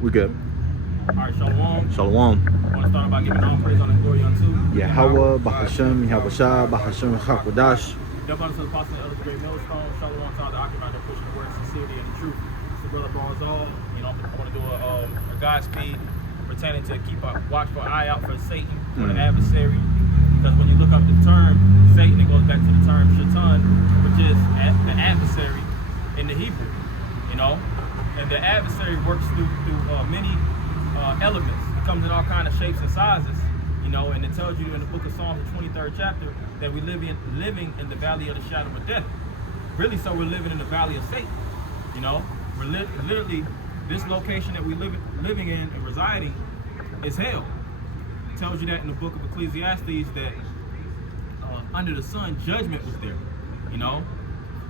We good. All right, Shalom. Shalom. I want to start by giving all praise, honor, and glory unto Yahweh, Bahashem, Yahushua, Bahashem, Hakodash. Dear brothers and apostles and elders, great millstone, Shalom to all the occupants that pushing the word, sincerity, and the truth. It's the brother Barzal. I want to do a Godspeed pertaining to keep a watchful eye out for Satan, or the adversary. Because when you look up the term Satan, it goes back to the term Shaitan, which is the adversary in the Hebrew. And the adversary works through many elements. It comes in all kinds of shapes and sizes, and it tells you in the book of Psalms, the 23rd chapter, that we living in the valley of the shadow of death. Really, so we're living in the valley of Satan. We're literally, this location that we living in and residing is hell. It tells you that in the book of Ecclesiastes that under the sun, judgment was there,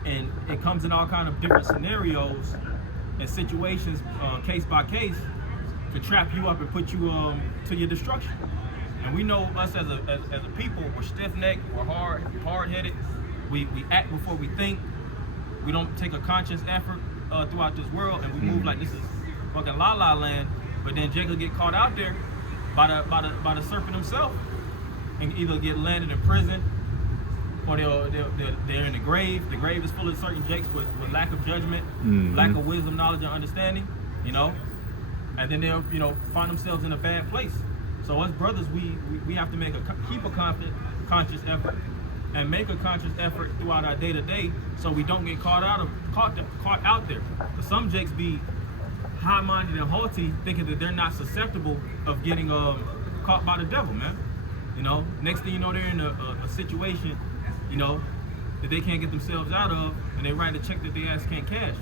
and it comes in all kinds of different scenarios and situations, case by case, to trap you up and put you to your destruction. And we know us as a people, we're stiff-necked, we're hard-headed. We act before we think. We don't take a conscious effort throughout this world, and we move like this is fucking la-la land. But then Jacob get caught out there by the serpent himself, and either get landed in prison, or they're in the grave. The grave is full of certain jakes with lack of judgment, lack of wisdom, knowledge, and understanding, and then they'll find themselves in a bad place. So as brothers, we have to keep a conscious effort, and make a conscious effort throughout our day-to-day, so we don't get caught out there. But some jakes be high-minded and haughty, thinking that they're not susceptible of getting caught by the devil, man. Next thing you know, they're in a situation, that they can't get themselves out of, and they write a check that they ass can't cash.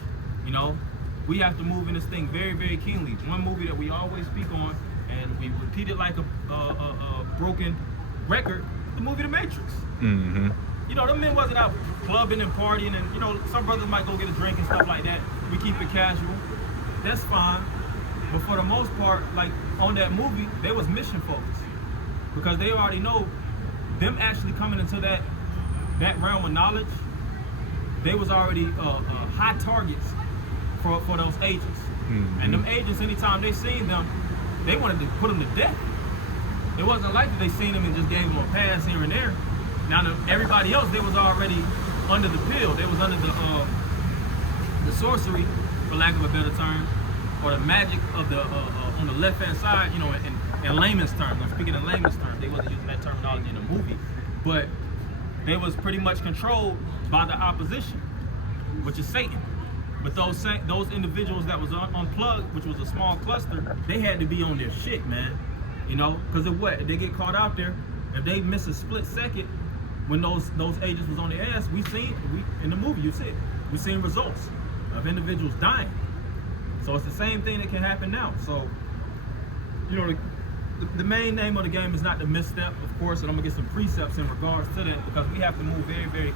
We have to move in this thing very, very keenly. One movie that we always speak on, and we repeat it like a broken record, the movie The Matrix. Them men wasn't out clubbing and partying, and some brothers might go get a drink and stuff like that. We keep it casual. That's fine. But for the most part, like on that movie, they was mission focused, because they already know them actually coming into that realm of knowledge. They was already high targets for those agents. And them agents, anytime they seen them, they wanted to put them to death. It wasn't like that they seen them and just gave them a pass here and there. Now everybody else, they was already under the pill. They was under the sorcery, for lack of a better term, or the magic of the on the left hand side. In layman's terms. I'm speaking in layman's terms. They wasn't using that terminology in the movie, but they was pretty much controlled by the opposition, which is Satan. But those individuals that was unplugged, which was a small cluster, they had to be on their shit, man. Because of what? If they get caught out there, if they miss a split second, when those agents was on their ass, in the movie, you see it. We seen results of individuals dying. So it's the same thing that can happen now. So, the main name of the game is not to misstep, of course, and I'm gonna get some precepts in regards to that, because we have to move very, very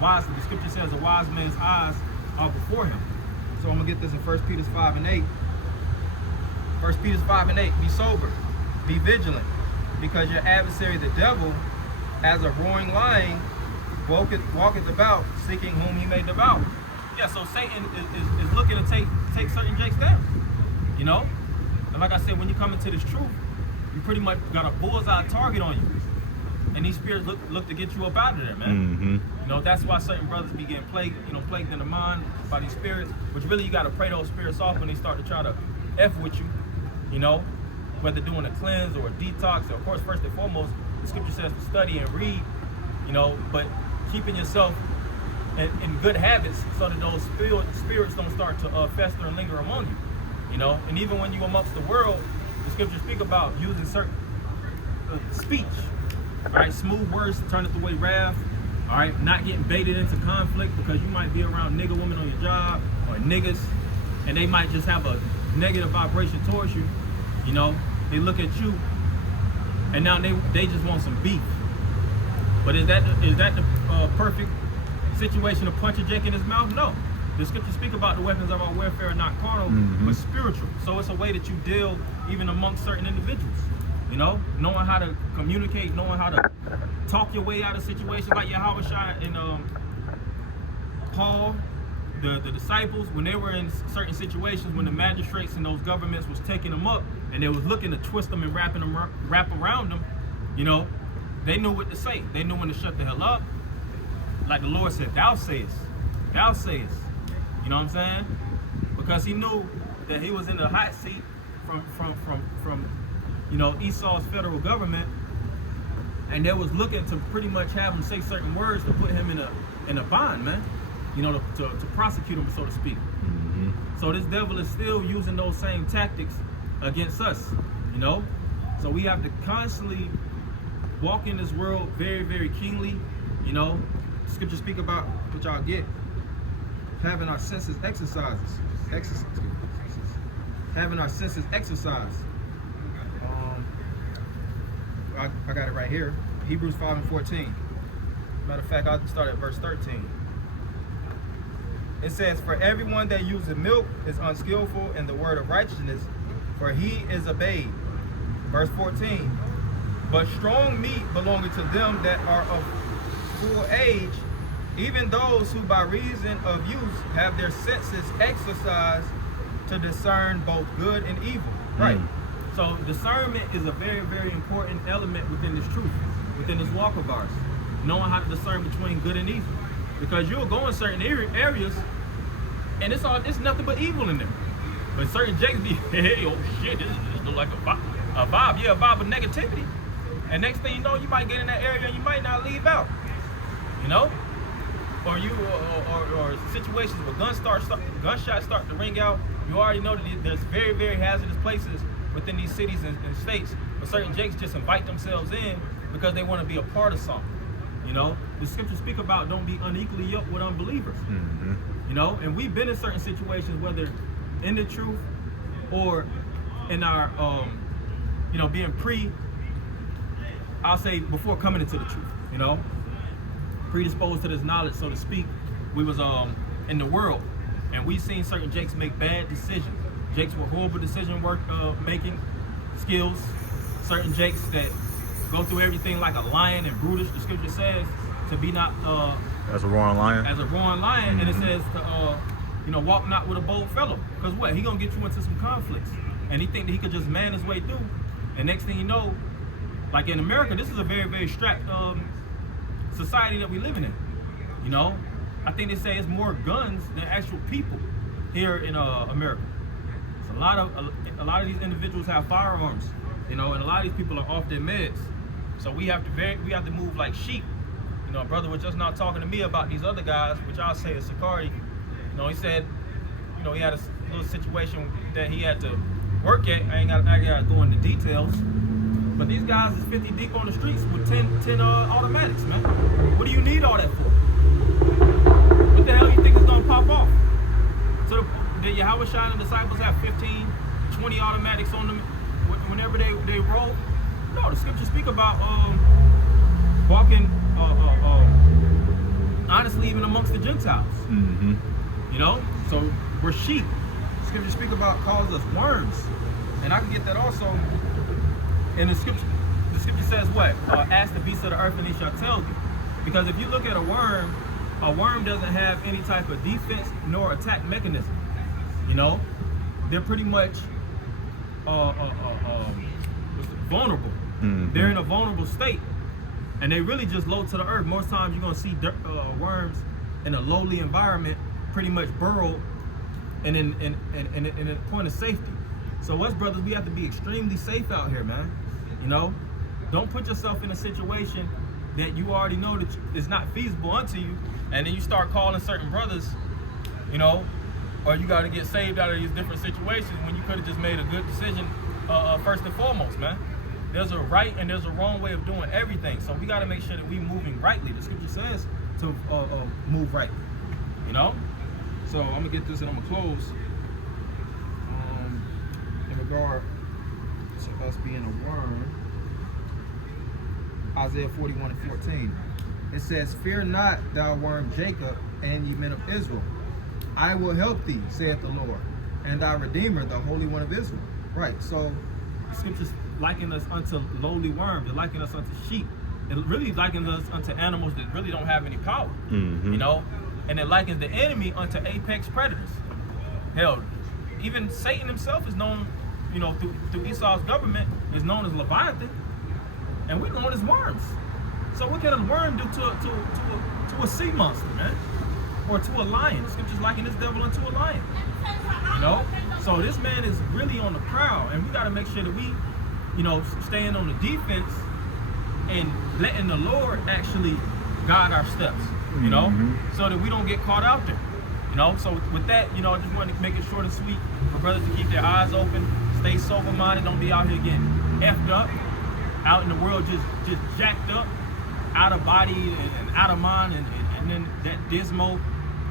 wisely. The scripture says a wise man's eyes are before him. So I'm gonna get this in 1 Peter 5:8. 1 Peter 5:8, be sober, be vigilant, because your adversary, the devil, as a roaring lion, walketh about, seeking whom he may devour. Yeah, so Satan is looking to take certain jakes down, And like I said, when you come into this truth, you pretty much got a bullseye target on you. And these spirits look to get you up out of there, man. That's why certain brothers be getting plagued in the mind by these spirits, which really you got to pray those spirits off when they start to try to F with you, whether doing a cleanse or a detox. Of course, first and foremost, the scripture says to study and read, but keeping yourself in good habits so that those spirits don't start to fester and linger among you. And even when you're amongst the world, the scriptures speak about using certain speech, all right, smooth words to turn it away wrath, all right, not getting baited into conflict, because you might be around nigger women on your job or niggas, and they might just have a negative vibration towards you. They look at you, and now they just want some beef. But is that the perfect situation to punch a jake in his mouth? No. The scriptures speak about the weapons of our warfare are not carnal, but spiritual. So it's a way that you deal even amongst certain individuals. Knowing how to communicate, knowing how to talk your way out of situations, like Yahushua and Paul. the disciples, when they were in certain situations, when the magistrates and those governments was taking them up, and they was looking to twist them and wrap around them, you know, they knew what to say. They knew when to shut the hell up. Like the Lord said, thou sayest. Thou sayest. You know what I'm saying? Because he knew that he was in the hot seat from you know, Esau's federal government, and they was looking to pretty much have him say certain words to put him in a bond, man. You know, to prosecute him, so to speak. Mm-hmm. So this devil is still using those same tactics against us, you know? So we have to constantly walk in this world very, very keenly, you know? Scripture speak about, what y'all get, having our senses exercised. Having our senses exercised. I got it right here. Hebrews 5:14. Matter of fact, I'll start at verse 13. It says, for everyone that uses milk is unskillful in the word of righteousness, for he is a babe. Verse 14. But strong meat belonging to them that are of full age, even those who by reason of use have their senses exercised to discern both good and evil. Right. So discernment is a very, very important element within this truth, within this walk of ours. Knowing how to discern between good and evil. Because you'll go in certain areas and it's nothing but evil in there. But certain jakes be, hey, oh shit, this look like a vibe. Yeah, a vibe of negativity. And next thing you know, you might get in that area and you might not leave out. You know? Or situations where gunshots start to ring out. You already know that there's very, very hazardous places within these cities and states where certain jakes just invite themselves in because they want to be a part of something. You know, the scriptures speak about don't be unequally yoked with unbelievers. Mm-hmm. You know, and we've been in certain situations, whether in the truth or in our, you know, being I'll say before coming into the truth, you know, predisposed to this knowledge, so to speak. We was in the world, and we seen certain jakes make bad decisions. Jakes with horrible decision making skills. Certain jakes that go through everything like a lion and brutish. The scripture says to be not as a roaring lion. As a roaring lion, and it says to you know, walk not with a bold fellow. Because what? He gonna get you into some conflicts, and he think that he could just man his way through. And next thing you know, like in America, this is a very, very strapped society that we living in. You know, I think they say it's more guns than actual people here in America. So a lot of these individuals have firearms, you know, and a lot of these people are off their meds. So we have to move like sheep. You know, a brother was just not talking to me about these other guys, which I'll say is Sakari. You know, he said, you know, he had a little situation that he had to work at. I ain't gotta go into details. But these guys is 50 deep on the streets with 10 automatics, man. What do you need all that for? What the hell you think is gonna pop off? So did Yahweh Shai and the disciples have 15, 20 automatics on them whenever they roll? No, the scriptures speak about walking honestly even amongst the Gentiles. Mm-hmm. You know? So we're sheep. The scriptures speak about calls us worms. And I can get that also in the scripture. The scripture says what? Ask the beasts of the earth and they shall tell you. Because if you look at a worm doesn't have any type of defense nor attack mechanism. You know? They're pretty much vulnerable. Mm-hmm. They're in a vulnerable state. And they really just low to the earth. Most times you're gonna see worms in a lowly environment pretty much burrow and in a point of safety. So us brothers, we have to be extremely safe out here, man. You know, don't put yourself in a situation that you already know that is not feasible unto you, and then you start calling certain brothers, you know, or you got to get saved out of these different situations when you could have just made a good decision first and foremost, man. There's a right and there's a wrong way of doing everything, so we got to make sure that we moving rightly. The scripture says to move right, you know. So I'm gonna get this and I'm gonna close. In regard to us being a worm, Isaiah 41:14. It says, "Fear not, thou worm Jacob, and ye men of Israel. I will help thee, saith the Lord, and thy Redeemer, the Holy One of Israel." Right. So the scriptures liken us unto lowly worms. It liken us unto sheep. It really likens us unto animals that really don't have any power. Mm-hmm. You know, and it likens the enemy unto apex predators. Hell, even Satan himself is known, you know, through Esau's government, is known as Leviathan, and we're known as worms. So what can a worm do to a sea monster, man? Or to a lion? The scriptures liken this devil unto a lion. You know? So this man is really on the prowl, and we got to make sure that we, you know, staying on the defense and letting the Lord actually guide our steps, you know, so that we don't get caught out there, you know. So with that, you know, I just wanted to make it short and sweet for brothers to keep their eyes open, stay sober-minded, don't be out here getting effed up, out in the world just jacked up, out of body and out of mind, and then that dismal,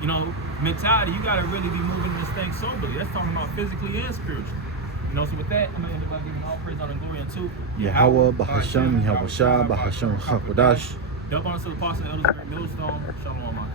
you know, mentality. You got to really be moving this thing soberly. That's talking about physically and spiritually. You know, so with that, I'm going to end up giving all praise, honor, and glory unto Yahweh, Bahasham, Yahweh Shah, Bahasham, Hakodash. Double honor to the apostle and elders of Great Millstone. Shalom, man.